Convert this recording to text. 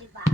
de bar.